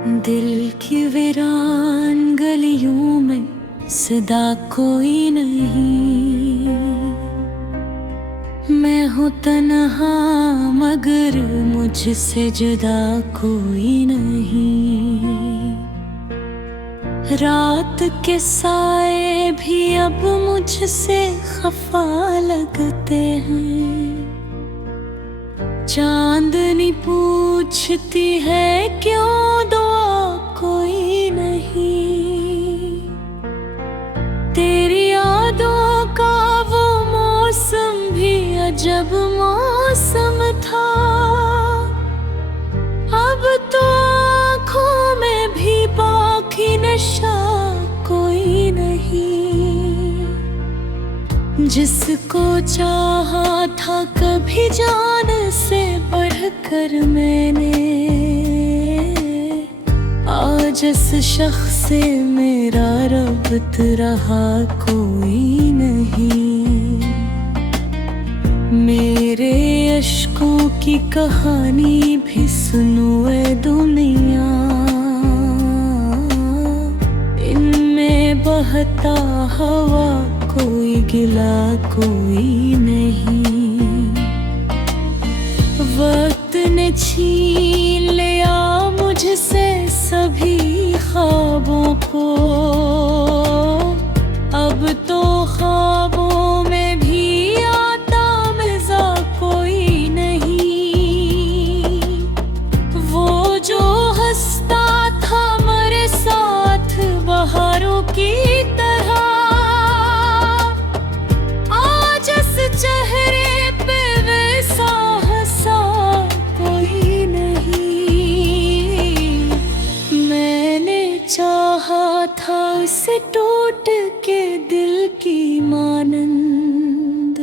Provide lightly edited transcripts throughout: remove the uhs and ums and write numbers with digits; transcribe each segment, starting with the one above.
दिल की वीरान गलियों में सदा कोई नहीं। मैं हूँ तन्हा मगर मुझसे जुदा कोई नहीं। रात के साए भी अब मुझसे खफा लगते हैं। चांदनी पूछती है क्यों दुआ कोई नहीं। तेरी यादों का वो मौसम भी अजब मौसम था। अब तो आँखों में भी बाकी नशा कोई नहीं। जिसको चाहा था कभी जान से बढ़कर मैंने, आज इस शख्स से मेरा रब्त रहा कोई नहीं। मेरे अश्कों की कहानी भी सुनो ए दुनिया, इनमें बहता हवा कोई गिला कोई नहीं। वक्त ने छीन लिया मुझसे सभी ख्वाबों को। अब तो ख्वाबों में भी आता मज़ा कोई नहीं। वो जो हंसता था मेरे साथ बहारों की तरह, चेहरे पे वैसा हंसा कोई नहीं। मैंने चाहा था उसे टूट के दिल की मानंद,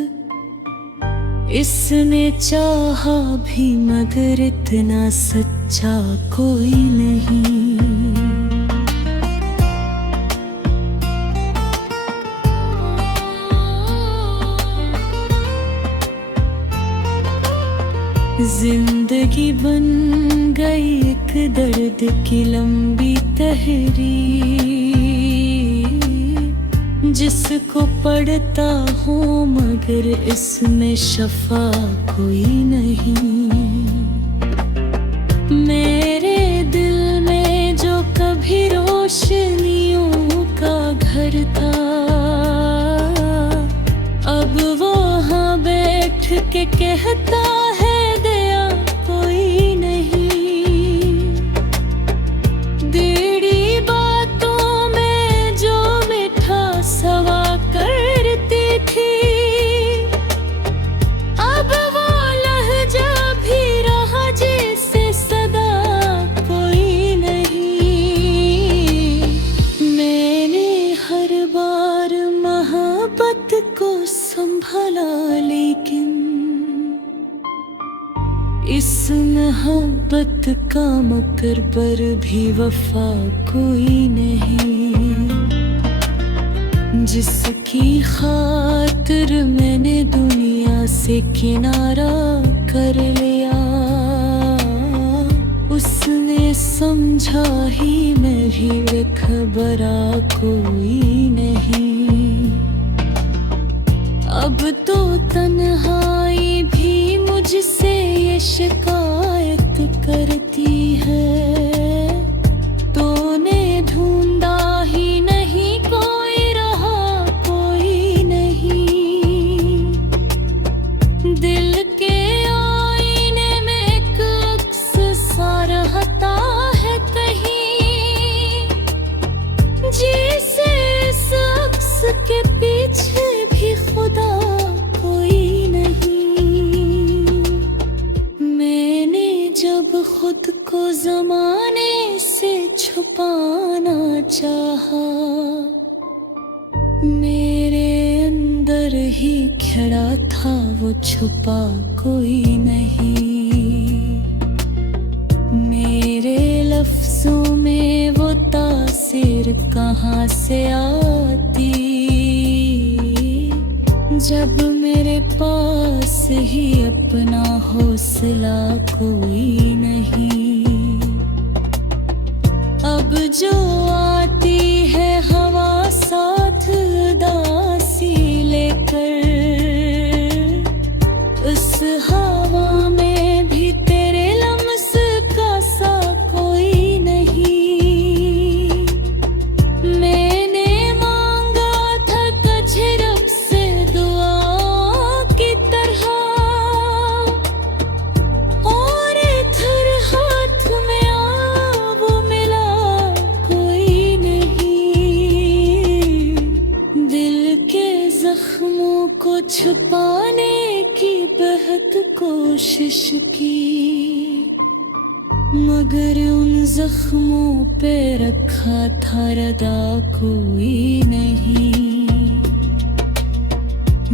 इसने चाहा भी मगर इतना सच्चा कोई नहीं। जिंदगी बन गई एक दर्द की लंबी तहरीर, जिसको पढ़ता हूँ मगर इसमें शफा कोई नहीं। मेरे दिल में जो कभी रोशनियों का घर था, अब वहाँ बैठ के कहता है कोई नहीं। देरी बातों में जो मीठा सवा करती थी, अब वो लहजा भी रहा जैसे सदा कोई नहीं। मैंने हर बार मोहब्बत को संभाला, लेकिन इस मोहब्बत का मकर पर भी वफा कोई नहीं। जिसकी खातिर मैंने दुनिया से किनारा कर लिया, उसने समझा ही मैं भी बेखबरा कोई नहीं। अब तो तन्हाई भी मुझसे ये शिकायत करती है, तूने ढूंढा ही नहीं कोई रहा कोई नहीं। दिल के आईने में एक अक्स सा रहता है कहीं, जिसे इस अक्स के पीछे भी खुदा कोई नहीं। मैंने जब खुद को ज़माने से छुपाना चाहा, मेरे अंदर ही खड़ा था वो छुपा कोई नहीं। मेरे लफ्ज़ों में वो तासीर कहाँ से आती, जब मेरे पास ही अपना हौसला कोई नहीं। इस हवा में भी तेरे लम्स का सा कोई नहीं। मैंने मांगा था तुझे रब से दुआ की तरह, और इधर हाथ में वो मिला कोई नहीं। दिल के जख्मों को छुपाने की बेहद कोशिश की, मगर उन जख्मों पे रखा था रदा कोई नहीं।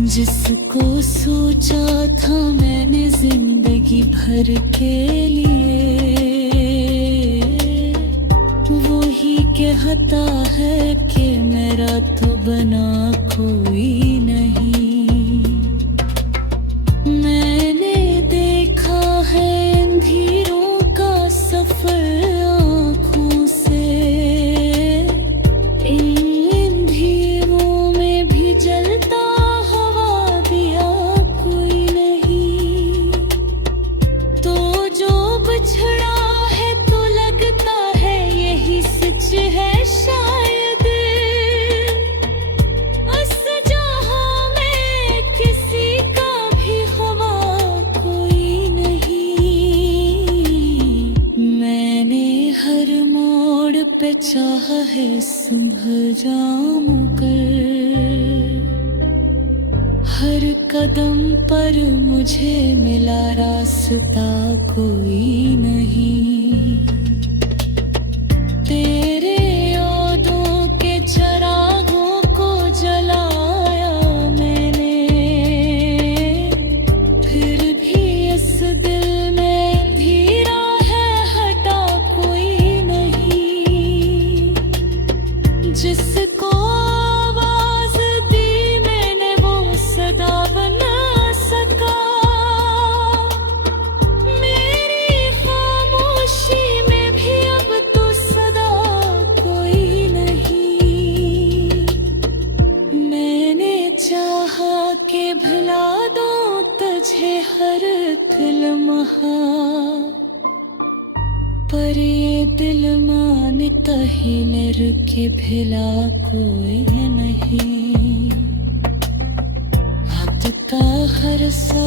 जिसको सोचा था मैंने जिंदगी भर के लिए, वो ही कहता है कि मेरा तो बना कोई नहीं। मैंने देखा है अंधेरों का सफर आँखों से, इन अंधेरों में भी जलता हवा दिया कोई नहीं। तो जो बिछड़ा है तो लगता है यही सच है शायद, इस जहां में किसी का भी हवा कोई नहीं। मैंने हर मोड़ पे चाहा है संभल जाऊं कर, हर कदम पर मुझे मिला रास्ता कोई नहीं। तेरे यादों के चिरागों को जलाया मैंने, फिर भी इस दिल में अंधेरा है हटा कोई नहीं। जिसको आवाज दी मैंने वो सदा बना सका, मेरी खामोशी में भी अब तो सदा कोई नहीं। मैंने चाहा कि भुला दूं तुझे हर एक लम्हा, पर ये दिल मानता ही के भुला कोई नहीं। अब का हर सा